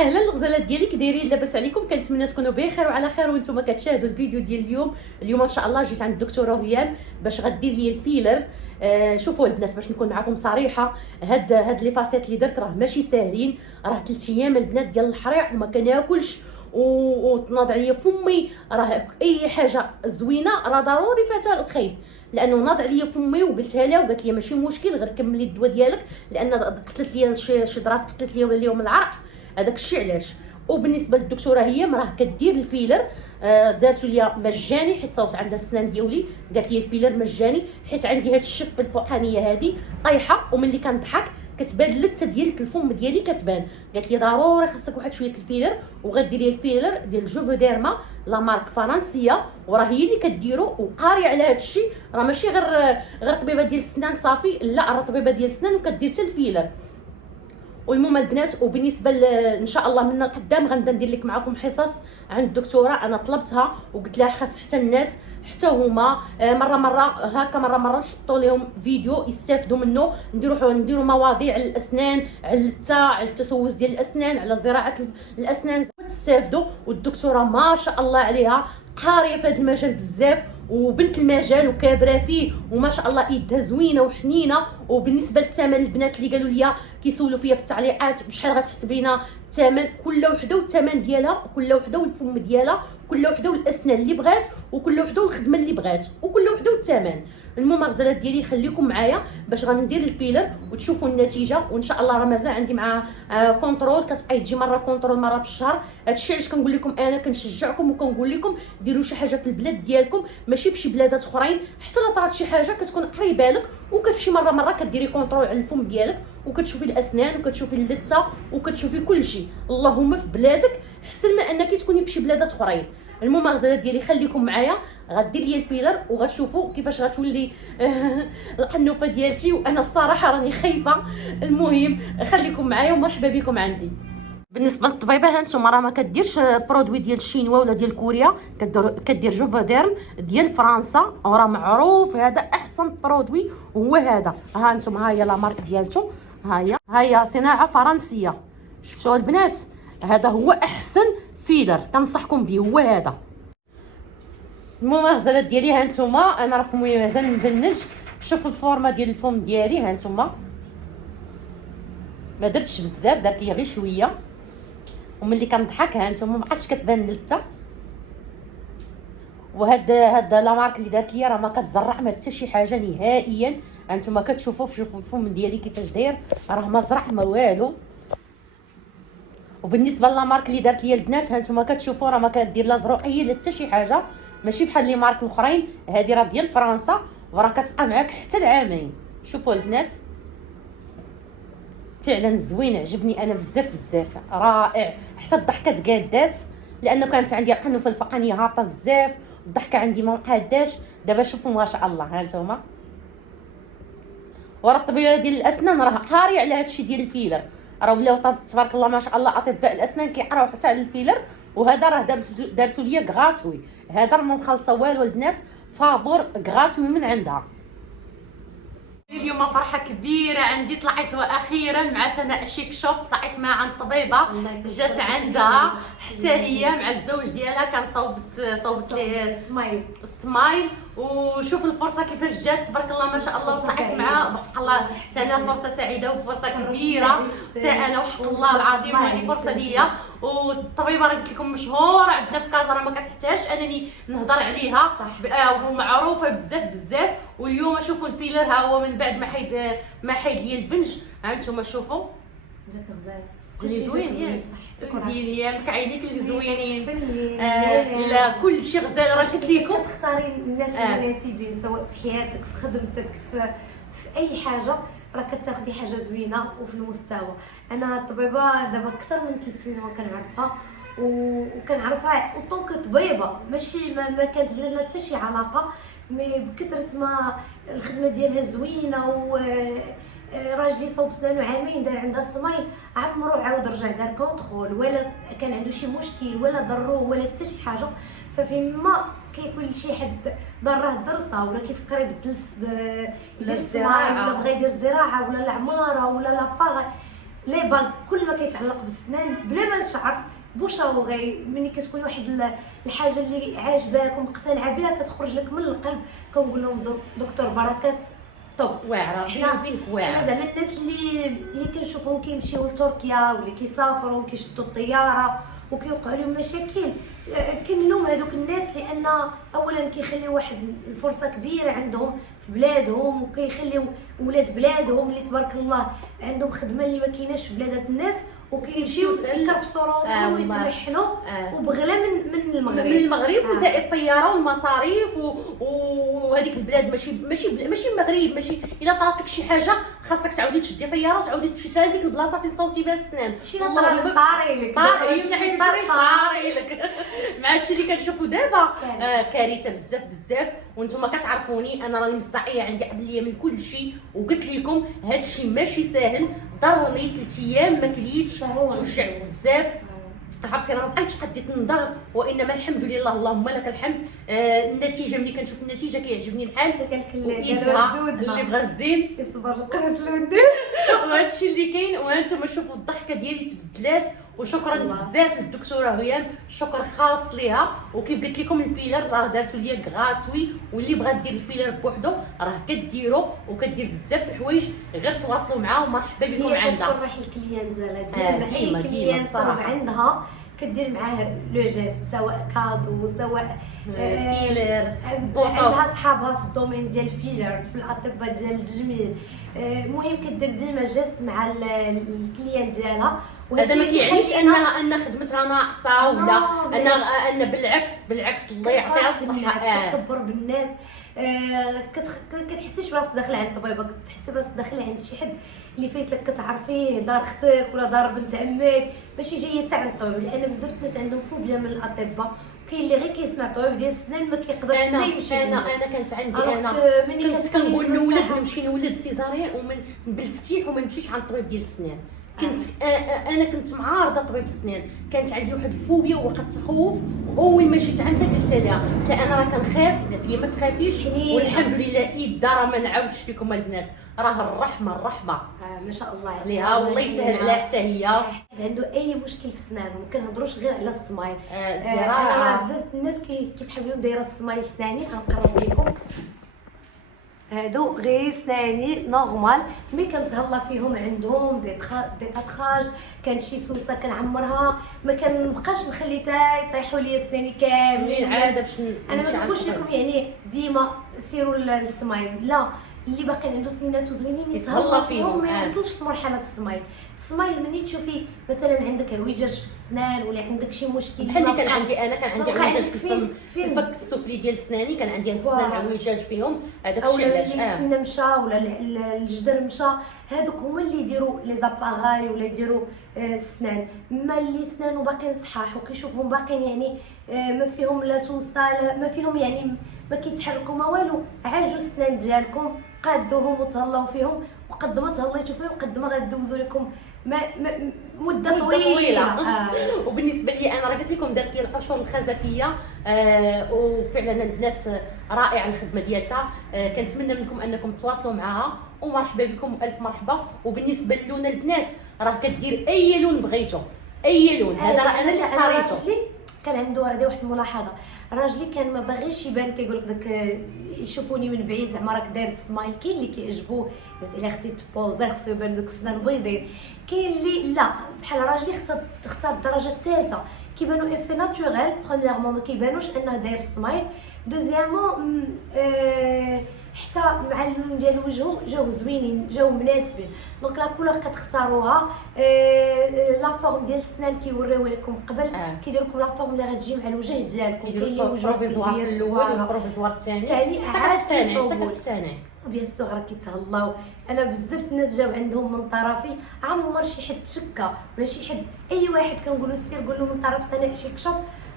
اهلا الغزالات ديالي، كي دايرين؟ لاباس عليكم؟ كنتمنى تكونوا بخير وعلى خير وانتم كتشاهدوا الفيديو ديال اليوم ان شاء الله جيت عند الدكتوره هيام باش غدير لي الفيلر. شوفوا البنات، باش نكون معكم صريحه، هاد لي فاسيت اللي درت راه ماشي ساهلين، راه 3 ايام البنات ديال الحريق وما كناكلش وتناض عليا فمي. راه اي حاجه زوينه راه ضروري فاتها الخيب، لانه ناض عليا فمي وقلتها لها وقالت لي ماشي مشكل، غير كملي الدواء ديالك، لان قتلت لي شي دراس، قتلت لي اليوم العرق، هذاك الشيء علاش. وبالنسبه للدكتوره هي راه كدير الفيلر، دارتو ليا مجاني حيت صوبت عندها السنان ديالي، قالت لي الفيلر مجاني حيت عندي هاد الشف الفوقانيه هادي طايحه، وملي كنضحك كتبان اللثه ديال الفم ديالي كتبان. قالت لي ضروري خاصك واحد شويه الفيلر، وغديري الفيلر ديال جوفوديرما لا مارك فرنسيه، وراه هي اللي كديرو وقاريه على هاد الشيء، راه ماشي غير طبيبه ديال السنان صافي، لا راه طبيبه ديال السنان وكدير حتى الفيلر. والمهم البنات، وبالنسبه ان شاء الله من القدام غنبدا ندير لك معكم حصص عند الدكتوره، انا طلبتها وقلت لها خاص حتى الناس حتى هما مره هكا مره نحطوا لهم فيديو يستافدوا منه، نديروا مواضيع على الاسنان، على التسوس ديال الاسنان، على زراعه الاسنان تستافدوا. والدكتوره ما شاء الله عليها قاريه في هذا المجال بزاف، وبنت المجال وكابره فيه، وما شاء الله يدها زوينه وحنينه. وبالنسبه للثمن، البنات اللي قالوا لي كيسولوا فيا في التعليقات بشحال غتحسب لينا الثمن، كل وحده والثمن ديالها، كل وحده والفم ديالها، كل وحده والاسنان اللي بغات، وكل وحده والخدمه اللي بغات، وكل وحده والثمن. المهم غزالات ديالي خليكم معايا باش غندير الفيلر وتشوفوا النتيجه، وان شاء الله راه مازال عندي مع كونترول، كتبقى تجي مره كونترول مره في الشهر. هادشي علاش كنقول لكم انا كنشجعكم وكنقول لكم ديروا شي حاجه في البلاد ديالكم، ماشي فشي بلادات اخرين، حتى لا طرات شي حاجه كتكون قريبه لك وكتمشي مره كديري كونترول على الفم ديالك، وكتشوفي الاسنان وكتشوفي اللثه وكتشوفي كل شيء، اللهم في بلادك احسن من انك تكوني في شي بلادات اخرين. المهم غزالات ديالي خليكم معايا، غدير لي الفيلر وغتشوفوا كيفاش غتولي القنوفه ديالتي، وانا الصراحه راني خايفه. المهم خليكم معايا ومرحبا بكم عندي. بالنسبه للطبيبه هانتوما راه ما كديرش برودوي ديال الشينوا ولا ديال كوريا، كدير جوفوديرم ديال فرنسا، وراه معروف هذا احسن برودوي هو هذا. ها انتم، ها هي لا مارك ديالته، ها هي صناعه فرنسيه. شفتوا البنات؟ هذا هو احسن فيلر كنصحكم به، هو هذا. المهم غزالات ديالي هانتوما، انا راه فمي مازال مبنج، شوفوا الفورمه ديال الفم ديالي هانتوما، ما درتش بزاف، درت لي غير شويه، وملي كنضحك هانتوما ما بقاتش كتبان اللثه. وهاد لا مارك اللي دارت لي راه ما كتزرع ما حتى شي حاجه نهائيا. هانتوما كتشوفوا الفم ديالي كيفاش داير، راه ما زرع ما والو. وبالنسبه لا مارك اللي دارت لي البنات هانتوما كتشوفوا راه ما كدير لا زروقيه لا حتى شي حاجه، ماشي بحال لي مارك الاخرين، هذه راه ديال فرنسا وراه كتبقى معاك حتى العامين. شوفوا البنات، فعلا زوين، عجبني انا بزاف رائع، حتى الضحكه تقادات، لانه كانت عندي القنوفه الفوقانيه هابطه بزاف، الضحكه عندي ما قاداش. دابا شوفوا ما شاء الله هانتوما، ورا الطبيبه ديال الاسنان راه قاريه على هادشي ديال الفيلر، راه ولاو تبارك الله ما شاء الله اطباء الاسنان كيقراو حتى على الفيلر. وهذا راه دارسوا ليا غراتوي، هذا راه ما مخلصه والو البنات، فابور غراتوي من عندها. اليوم فرحه كبيره عندي، طلعت واخيرا مع سناء شيك شوب، طلعت مع عند طبيبه جات عندها حتى هي مع الزوج ديالها، كان صوبت ليه سمايل. وشوف الفرصه كيفاش جات، تبارك الله ما شاء الله، وطلعت معاه بحق الله حتى انا فرصه سعيده وفرصه كبيره حتى انا، وحق الله العظيم هذه فرصه ليا. والطبيبه راه قلت لكم مشهوره عندنا في كازا، راه ما كتحتاجش انني نهضر عليها، ومعروفه بزاف. واليوم شوفوا الفيلر ها هو من بعد ما حيد لي البنج، ها انتم شوفوا جاك غزال كلشي زوين بصحتك وزينين كعينيك اللي زوينين. لا كلشي غزال، راه قلت لكم تختاري الناس المناسبين، سواء في حياتك، في خدمتك، في اي حاجه، راه كتاخدي حاجه زوينه وفي المستوى. انا الطبيبه دابا اكثر من 3 سنين وكنعرفها، وكنعرفها طونك طبيبه، ماشي ما كانت بيننا حتى شي علاقه، مي بكثره ما الخدمه ديالها زوينه. و راجلي صوب سنانو عامين دار عندها السمايل، عمرو عاود رجع دار كونترول، ولا كان عنده شي مشكل ولا ضروه ولا حتى شي حاجه. ففيما كيكون شي حد ضراه الدرسه ولا كيفكر يبدل يدير السمايل، ولا بغى يدير الزراعه ولا العماره ولا لاباغ، لي بان كل ما كيتعلق بالسنان بلا ما نشعر بوشاوغي. ملي كتكون واحد الحاجه اللي عاجباك ومقتنعه بها كتخرج لك من القلب، كنقول لهم دكتور بركات طب واعره حنا بينك انا واعره. زعما الناس اللي كنشوفهم كيمشيو لتركيا ولا كيسافروا وكيشدوا الطياره وكيوقع لهم مشاكل، كنلوم هذوك الناس لان اولا كيخليو واحد الفرصه كبيره عندهم في بلادهم، وكيخليو ولاد بلادهم اللي تبارك الله عندهم خدمه اللي ما كايناش في بلادات الناس، وكيمشيو يكرفسوا راسهم ويتمحنوا وبغلا من المغرب. من المغرب وزائد الطياره والمصاريف وهذيك البلاد ماشي المغرب، ماشي الا طرات لك شي حاجه خاصك تعاودي تشدي طياره وتعاودي تمشي لديك البلاصه فين صوتي بها السنان. شي طرا طاري لك طاري لك مع هادشي اللي كنشوفو دابا. كارثه بزاف بزاف. وانتم كتعرفوني انا راني مصداقيه عندي قبليه من كل شيء، وقلت لكم هادشي ماشي ساهل. ضرني 3 ايام ما كليتش، توجعت بزاف، عرفتي انا ما بقيتش قديت ننضغ، وانما الحمد لله اللهم لك الحمد. النتيجه ملي كنشوف النتيجه كيعجبني الحال. قالك اللي بغى الزين يصبر القرص الودين وهادشي اللي كاين. وانتم شوفوا الضحكه ديالي تبدلات. وشكرا بزاف للدكتوره هيام، شكر خاص ليها. وكيف قلت لكم الفيلر راه دارتو ليا غراتوي، واللي بغى دير الفيلر بوحدو راه كديرو، وكدير بزاف الحوايج. غير تواصلوا معاها ومرحبا بكم عندها. كتفرح الكليان ديالها ديما اي كليان صراب عندها كدير معاه لو جيست، سواء كادو سواء فيلر عندها صحابها في الدومين ديال الفيلر في الاطباء ديال التجميل. المهم كدير ديما جيست مع الكليان ديالها. هذا ما كيعنيش ان خدمتها ناقصه ولا ان بالعكس الله يعطيها الصحه. كتكبر بالناس، كتحسيش براسك داخله عند طبيبه، كتحسي براسك داخله عند شي حد اللي فايت لك كتعرفيه، دار اختك ولا دار بنت عمك، ماشي جايه حتى عند الطبيب. لان بزاف الناس عندهم فوبيا من الاطباء، كاين اللي غير كيسمع طبيب ديال السنان ما كيقدرش حتى يمشي. انا كانت عندي كنت كنقول للولد نمشي نولد سيزاريان ومن بالفتيح وما نمشيش عند الطبيب ديال السنان. انا كنت معارضه طبيب السنان، كانت عندي واحد الفوبيا وواحد التخوف. واول ما جيت عندها قلت لها انا راه كنخاف، قالت لي ما تخافيش. والحمد لله ايد راه ما نعاودش لكم البنات، راه الرحمه ما شاء الله عليها والله يسهل عليها حتى هي. عنده اي مشكل في سنانه ما كنهضروش غير على السمايل. انا راه بزاف الناس كيسحب لهم دايره السمايل سناني. غنقرب لكم هادو غير سناني نورمال، مي كنتهلا فيهم عندهم دي تاتخاج، كان شي سوسه كنعمرها، ما كنبقاش نخلي حتى يطيحوا لي سناني كاملين عاده باش انا ما نقولش لكم يعني ديما سيروا للسمايل، لا اللي باقي عنده سنيناتو زوينين يتهلا فيهم ما يوصلش لمرحله السمايل. السمايل ملي تشوفي مثلا عندك اعوجاج في السنان ولا عندك شي مشكل بحال اللي كان عندي انا، كان عندي اعوجاج في الفك السفلي ديال سناني، كان عندي السنان اعوجاج فيهم. هذاك الشيء علاش السن مشى ولا الجدر مشى، هذوك هما اللي يديروا لي زاباغاي ولا يديروا السنان. ما اللي سنانو باقيين صحاح وكيشوفهم باقيين يعني ما فيهم لا سوسه ما فيهم يعني ما كيتحركوا ما والو، عالجوا السنان ديالكم قادوهم وتهلاو فيهم، وقد ما تهليتوا فيهم قد ما غدوزوا لكم مده طويله. وبالنسبه لي انا راه قلت لكم درت لي القشور الخزفيه، وفعلا البنات رائعه الخدمه ديالتها. كنتمنى منكم انكم تواصلوا معها، ومرحبا بكم الف مرحبا. وبالنسبه للون البنات راه كدير اي لون بغيتو، اي لون. هذا راه انا اللي اختاريته. كان عنده هذه واحد الملاحظه، راجلي كان ما باغيش يبان، كيقول لك داك يشوفوني من بعيد زعما راك داير السمايل. كاين اللي كيعجبوه زعما اختي تبوزي خصو يبان داك السنان بيضين، كاين اللي لا. بحال راجلي اختار الدرجه الثالثه، كيبانوا افي ناتوريل. برومييرمون ما كيبانوش انه داير السمايل، دوزيامون حتى مع اللون ديال وجهه جاو زوينين جاو مناسبين. دونك لا كولور كتختاروها، لا فورم ديال السنان كيوريو لكم قبل، كيديروا لكم لا فورم اللي غتجي مع الوجه ديالكم. كاين اللي بروفيزوار في الاول والبروفيزوار الثاني حتى كتقتنع بيان سور راه كيتهلاو. انا بزاف الناس جاو عندهم من طرفي، عمر شي حد تشكى ولا شي حد، اي واحد كنقولوا سير قول له من طرف سناء شيك شوب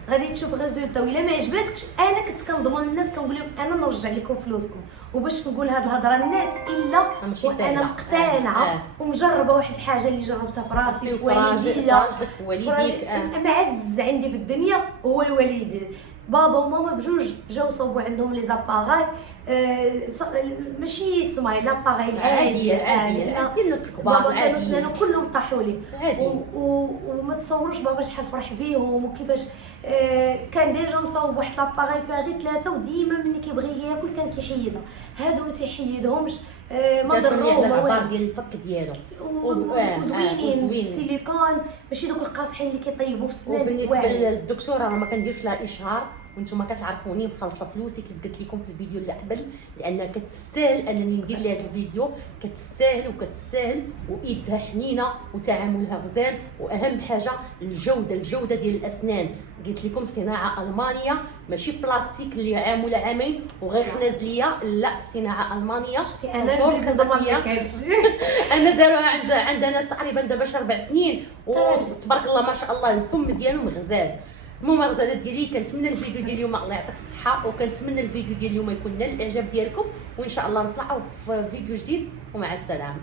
غادي تشوف ريزولتا. ولا ما عجباتكش انا كنت كنضمن الناس كنقول لهم انا نرجع لكم فلوسكم، وباش نقول هاد الهضره للناس الا ماشي وانا سهلة. مقتنعه ومجربه واحد الحاجه اللي جربتها في راسي في راجلك في والديك. معز عندي في الدنيا هو الوالدين. بابا وماما بجوج جاو صوبوا عندهم لي زاباغاي ماشي سمايل لاباغاي العادي عادي الناس الكبار بابا كانوا عادي سنانو كلهم طاحوا ليه عادي. وما تصوروش بابا شحال فرح بيهم وكيفاش كان ديجا مصاوب واحد لاباغاي فيها غير 3 وديما ملي كيبغي ياكل كان كيحيدها. هادو ما تيحيدهمش ما ضروه على العبار ديال الفك ديالو وزوينين بالسيليكون ماشي دوك القاصحين اللي كيطيبوا في السنان. وبالنسبه للدكتوره راه ما كنديرش لها اشهار وانتم كتعرفوني مخلصه فلوسي كيف قلت لكم في الفيديو اللي قبل لان كتستاهل انني ندير لها هذا الفيديو. كتستاهل وايدها حنينه وتعاملها غزال واهم حاجه الجوده ديال الاسنان. قلت لكم صناعه المانيه ماشي بلاستيك اللي عام ولا عامين وغير نازليه لا صناعه المانيه. انا انا داروها عند ناس تقريبا دابا 4 سنين وتبارك الله ما شاء الله الفم ديالهم غزال. المهم غزالات ديالي كنتمنى الفيديو ديال اليوم الله يعطيك الصحه وكنتمنى الفيديو ديال اليوم يكون نال الاعجاب ديالكم وان شاء الله نطلعوا في فيديو جديد ومع السلامه.